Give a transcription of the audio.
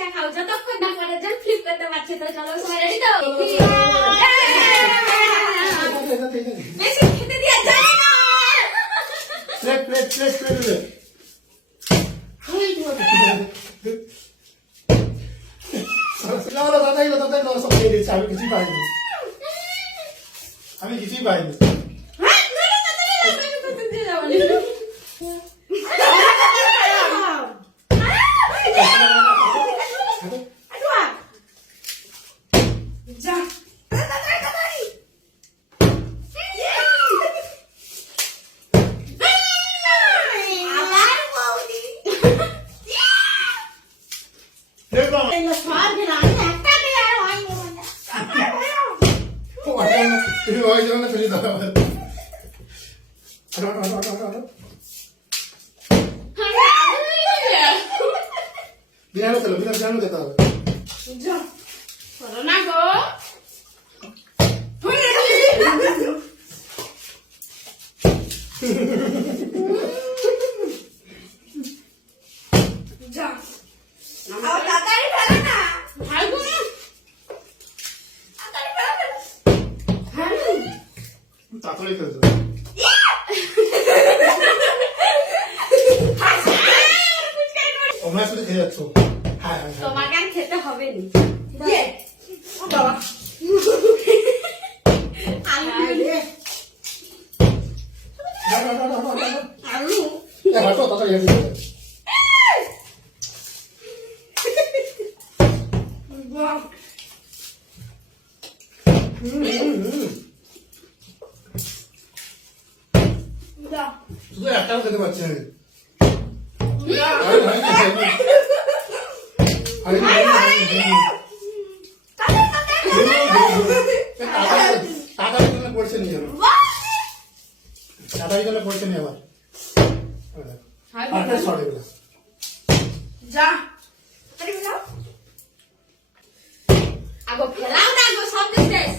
ফুচকা খাও যতক্ষণ না পরে যেন ফ্লিপ করতে পারছে। তো চলো সবাই রেডি তো? বেশি খেতে দিয়া যায় না। প্লেট প্লেট প্লেট প্লেট দে দাদাই সব খেয়ে দিয়েছে আমি কিছুই পাইনি বিনানো চলো বিনানো যেতে হবে চলো না গো। তাড়াতাড়ি খেলছো তোমরা শুধু খেয়ে যাচ্ছ হ্যাঁ তোমাকে আর খেতে হবে না। হাঁটো তাড়াতাড়ি শুধু একটাও খেতে পারছি না তাড়াতাড়ি পড়ছে নি তাড়াতাড়ি পড়ছে নি আবার শর্ট এগুলো যা আগো ফেলাও না গো সব শেষ।